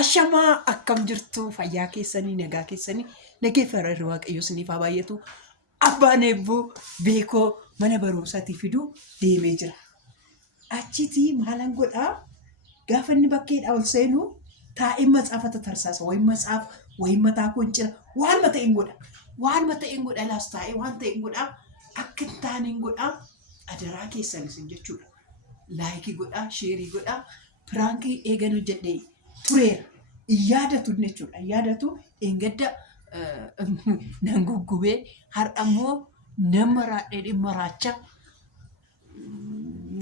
Ashamaa akkam jirtu fayyaa keessanii nagaa keessanii nageeffarri waaqayyo isiniif haa baay'atu. Abbaan eebboo beekoo mana barumsaatii fiduu deemee jira. Achitii maalan godhaa gaafa inni bakkeedhaa ol seenu taa'ee matsaafata tarsaasa wayin matsaaf wayin mataa koncira waan mata hin godha laas taa'ee waan ta'e hin godhaa akka hin taane hin godhaa adaraa keessan isin jechuudha. Laayikii godhaa sheerii godhaa piraankii eegan hojjedhee tureera. Yaadatu jechuudha. Yaadatu engadda nan guggubee har'ammoo nama raadhee maraacha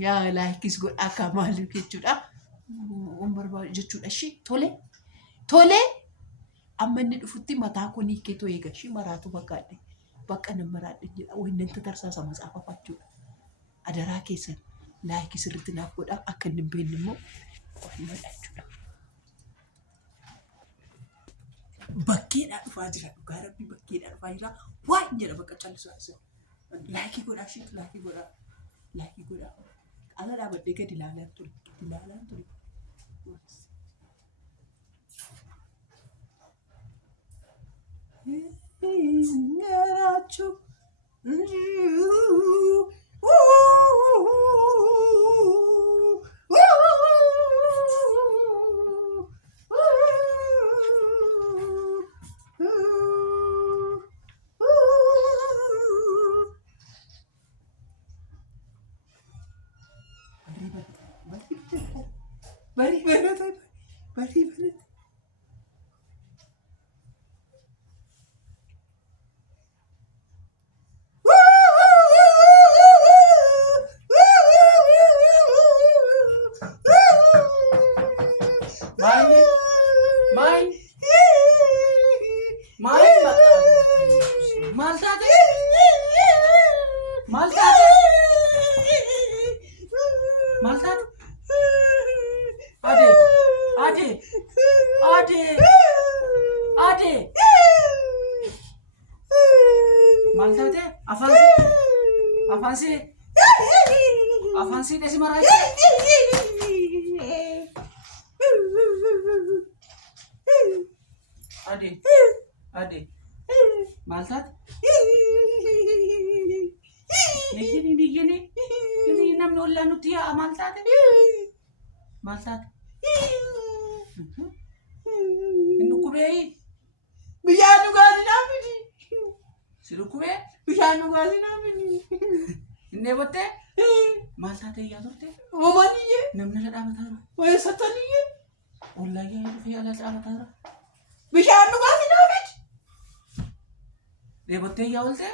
yaa laayikis godhaa akka maaliif jechuudha. Barbaadu jechuudha. Ishee tolee amma inni dhufutti mataa kun hiikeetoo eega ishee maraatu bakkaadhe bakka nama raadhe jedha wanni itti tarsaasa matsaafa fachuudha. Adaraa keessan laayikii sirriitti naaf godhaa akka inni hin beekne immoo qo'annoo jechuudha. Bakkeedhaa dhufaa jira dhugaa rabbii bakkeedhaa dhufaa jira waan jedha bakka callisaa laayikii godhaa isheetu laayikii godhaa ala dhaabadhee gadi ilaalaan ture. Ngarachu Bari. Ade. Maltate afansi desi marai. Ade. Maltat. Ini nam nolla nutia maltat. Nukubei. Bijanu gali nafini. Silukube. Bijanu gali nafini. Inne botte. Maltate ya dorte. Omaniye. Namna la abatara. Oye sataniye. Wallahi ya fi ala abatara. Bijanu gali nafini. De botte ya olte.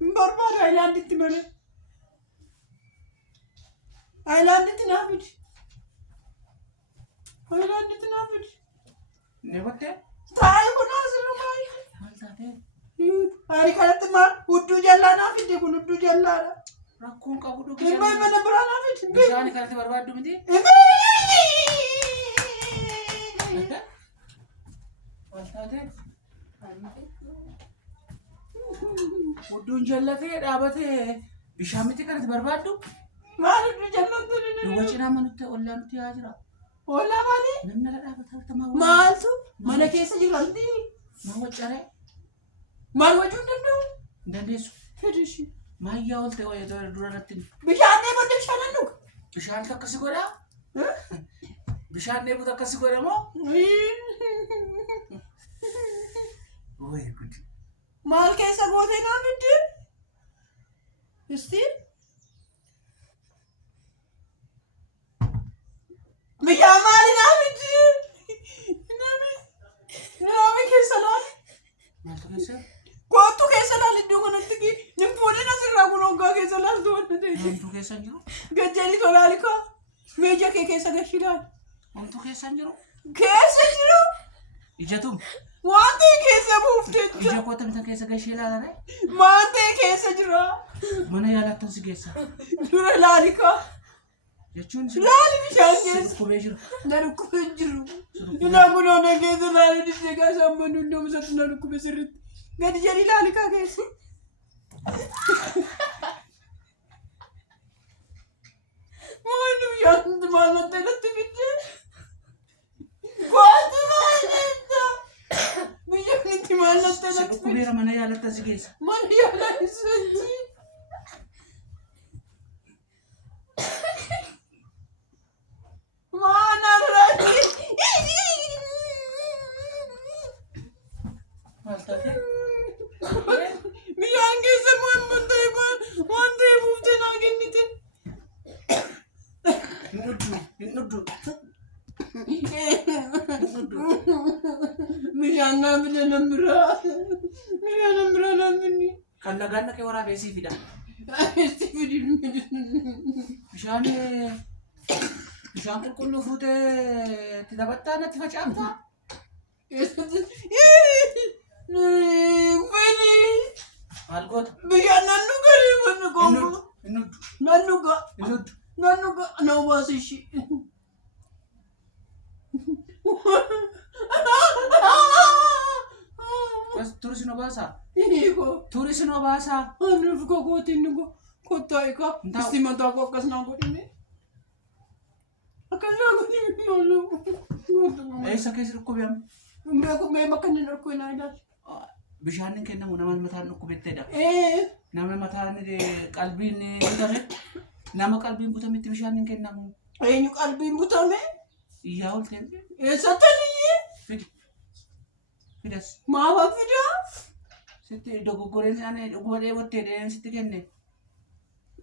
Barbadu Island itti male. Island itti naafid. Ne botte? Taa'ee kun asirra baay'ee. Maal taate? Ari kanatti maal hudduu jallaa naafidde kun hudduu jallaadha. Rakkoon qabu dhugu. Ilma mana biraa naafid. Bishaan kanatti barbaaddu miti? Maal taate? Hudduu jallatee dhaabatee bishaan miti kanatti barbaaddu? Maal hudduu jallatu? Wacina manutti ollaa nuti haa jira. Ollaa maali? Namni la dhaabataa tamaa. Maaltu? Mana keessa jiranti. Maal wacaree? Maal wajjin danda'u? Dandeessu. Fedhishi. Maayyaa olte wayyaa dura natti. Bishaan dheebuu bishaan dhuga. Bishaan akkasi godhaa? Bishaan dheebuu akkasi godha moo? Oye gudi. Maal keessa gootee naafidde? Isti? Bishaan maali naafidde? Nami keessa laal. Maaltu keessa? Kootu keessa laal iddoo kanatti nin fuudhin asirraa kun hoggaa keessa laaltu wanta ta'e. Maaltu keessa hin jiru? Gajjanii tolaalikaa. Meeja kee keessa gashi laal. Maaltu keessa hin jiru? Keessa jiru? Ijatum. Waan ta'e keessa buuftee jira. Ija koota mitan keessa gashee ilaalame? Waan ta'e keessa jira. Mana yaalattan si geessa. Dura laalikaa. Jechuun laali bishaan keessa. Dhukkubee jiru. Na dhukkubee jiru. Ina kuno na keessa laala dibdee kaasaan manuu inni oomishatu na dhukkube sirriitti. Gadi jedhii laali kaa keessa. Maali bishaan maal natti natti fiddee? Kooti maal natti? Bishaan itti maal natti natti? Dhukkubeera mana yaalatti asi keessa. Mana yaalaa isaatti. Mijanna bile namra namni kan lagaan ke wara besi fida fidi bishaan qulqulluu fuutee itti taphattaa natti facaafta. Maal goota? Bishaan nannu galee manni qomu. Nannuga na baasi ishii. Turis no basa. Iko. Turis no basa. Anu ko kotin ko kota ika. Istimanta ko kas na ko ini. Akan na ko ni malu. Esa kes rukubiam. Me makan ni ko na ida. Bishaan kenna nama mataan rukubettedha. Nama mataan qalbiin butame. Nama qalbiin butame bishaan kennamu. Eenyu qalbiin butame? Iyyaa ol ta'e. Eessatanii? Fidi. Fidas. Maaba fidaa? Sitti dogoggoreen isaanii dhuguma dheebottee dheeran sitti kenne.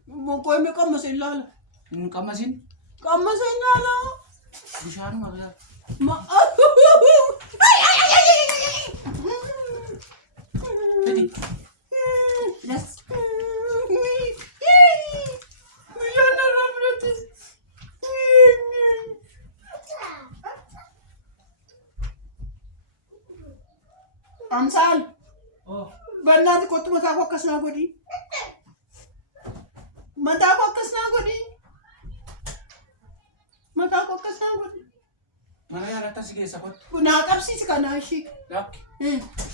Bonkoo inni qammasa hin laala. Hin qammasin. Qammasa hin laala. Bishaanuma biraa. Fidi. Fidas. Bishaan narraa fudhate. Amsal. Oh. Bannati kottu mataa koo akkas naa godhi. Mataa koo akkas naa godhi. Mataa koo akkas naa godhi. Mana yaalatti asi keessa kottu. Naa qabsiisi kanaa ishii. Lakki.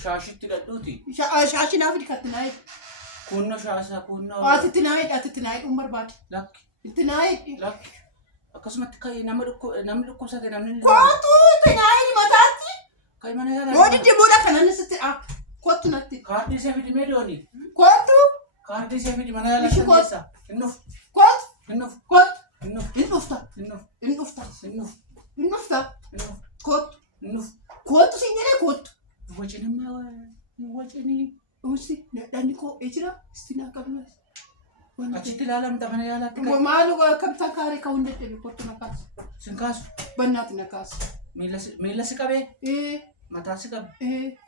Shaashitti dhadhuuti. Shaashii naaf dikatti naa hidhi. Kunno shaasa kunno. Atitti naa hidhi atitti naa hidhuun barbaade. Lakki. Itti naa hidhi. Lakki. Akkasumatti kai namni dhukkubsate namni. Kootu itti naa hidhi mataatti. Kai mana yaalatti. Yoo diddiimuudha kanan sitti dhaabba. Kottu natti. Kaardii ishee fidi meedooni. Kottu. Kaardii ishee fidi mana yaalatti keessa. Hinnuf. Kottu. Hinnuf. Kottu. Hinnuf. Hin dhufta. Hinnuf. Hin dhufta. Hinnuf. Hin dhufta. Hinnuf. Kottu. Hinnuf. Kottu siin jedhee kottu. Waci nama wacini. Usi dhanni koo ejira istina qabna. Achitti ilaalamta mana yaalatti. Maalu kamta kaare ka hunde debi kottu na kaas. Sin kaasu. Bannaati na kaas. Miila si qabee. Mataa si qabe.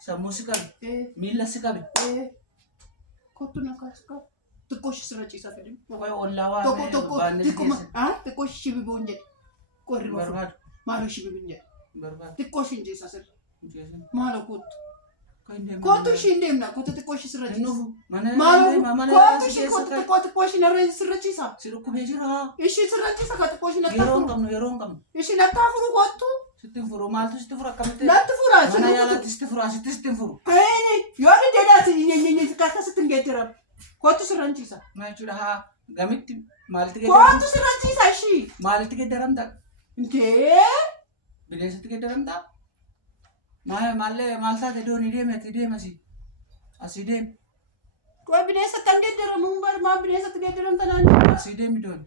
Sammuu si qabe. Miila si qabe. Kottu na kaas qabu. Xiqqoo ishii sirra ciisaa fedhan. Ollaa waan baanne xiqqoo ishii bibuun jedhe. Qorri barbaadu. Maaloo ishii bibuun jedhe. Barbaadu. Xiqqoo ishii hin ciisaa sirra. Maaloo kottu. Kottu ishii hin deemna kottu xiqqoo ishii sirra ciisa. Maaloo kottu ishii xiqqoo ishii narra sirra ciisa. Si dhukkubee jira. Ishii sirra ciisa ka xiqqoo ishii natti furu. Yeroo hin qabnu. Ishii natti furu kottu. Sitti hin furu maaltu sitti furu akkamitti. Natti fura. Mana yaalatti sitti furu asitti sitti hin furu. Yoo diddeedhaati nyeenyeenye akka sitti hin geeddaram. Kottu sirra ciisa. Maal jechuudha haa gamitti maalitti geeddaramta? Kottu sirra ciisa ishii. Maalitti geeddaramta? Intee. Bineensatti geeddaramta? Maal taate doonii deemati deemasi. Asii deemi. Koo bineensatti kan geeddaramu maa bineensatti geeddaramta naan. Asii deemi dooni.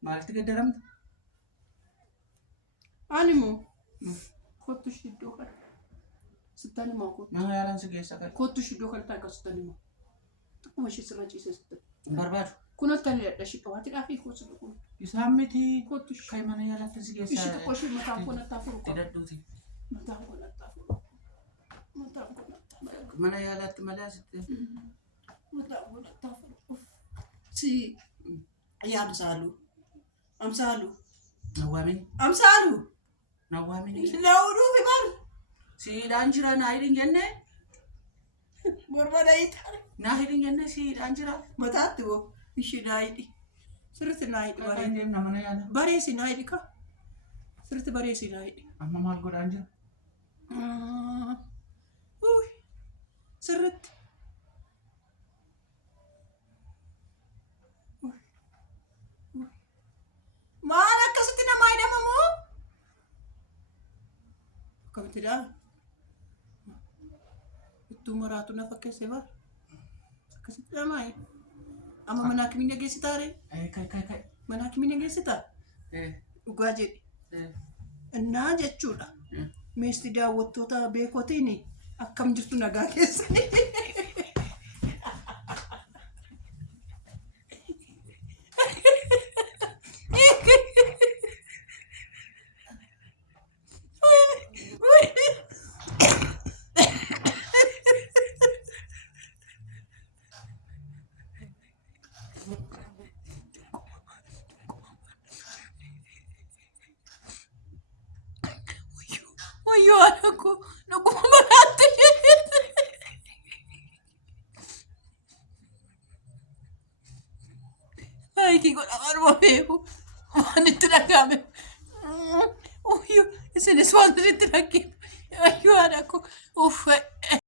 Maalitti geeddaramta? Animu. Kottu ishii iddoo kana. Sittani maa kottu. Mana yaalaan si keessa kan. Kottu ishii iddoo kana taa'e sittani maa. Xiqquma ishii sirra ciisee sittani. Hin barbaadu. Kun akkani dhadhashi qabaatidhaa fi kottu dhukkuma. Isaan miti. Kottu ishii. Kai mana yaalaatti si keessa. Ishii xiqqoo ishii mataan kun attaa furu. Hidhadhuuti. Mataan kun attaa furu. Mataan kun attaa furu. Mana yaalaatti malee asitti. Mataan kun attaa furu. Si yaamsaalu. Amsaalu. Nawwaamin. Amsaalu. Nawwaamin. Lauduu fi maal? Siidhaan jira naa hidhin jennee. Barbada hiitaan. Naa hidhin jennee siidhaan jira. Mataatti boo ishii naa hidhi. Sirriitti naa hidhi Kan deemna mana yaala. bareesi naa hidhi ka. Sirriitti bareessi laayidhi. Amma maal godhaan jira? Sirriitti. Maal akkasitti namaa hidhamamoo? Akkamittidha? Ittuu maraatu na fakkeessee bara. Akkasitti namaa hidha. Amma mana hakimii geessitaa ree? Kai. Mana hakimii geessitaa? Dhugaa jedhi. Innaa jechuudha. Misti daawwattoota beekotiin akkam jirtu nagaa keessanii. Wayyoo anakko dhuguma baraatti. Ayitii godha marma beeku waan itti dhagahame. Wayyoo isinis waan itti dhaggeeffa. Wayyoo anakko uffee.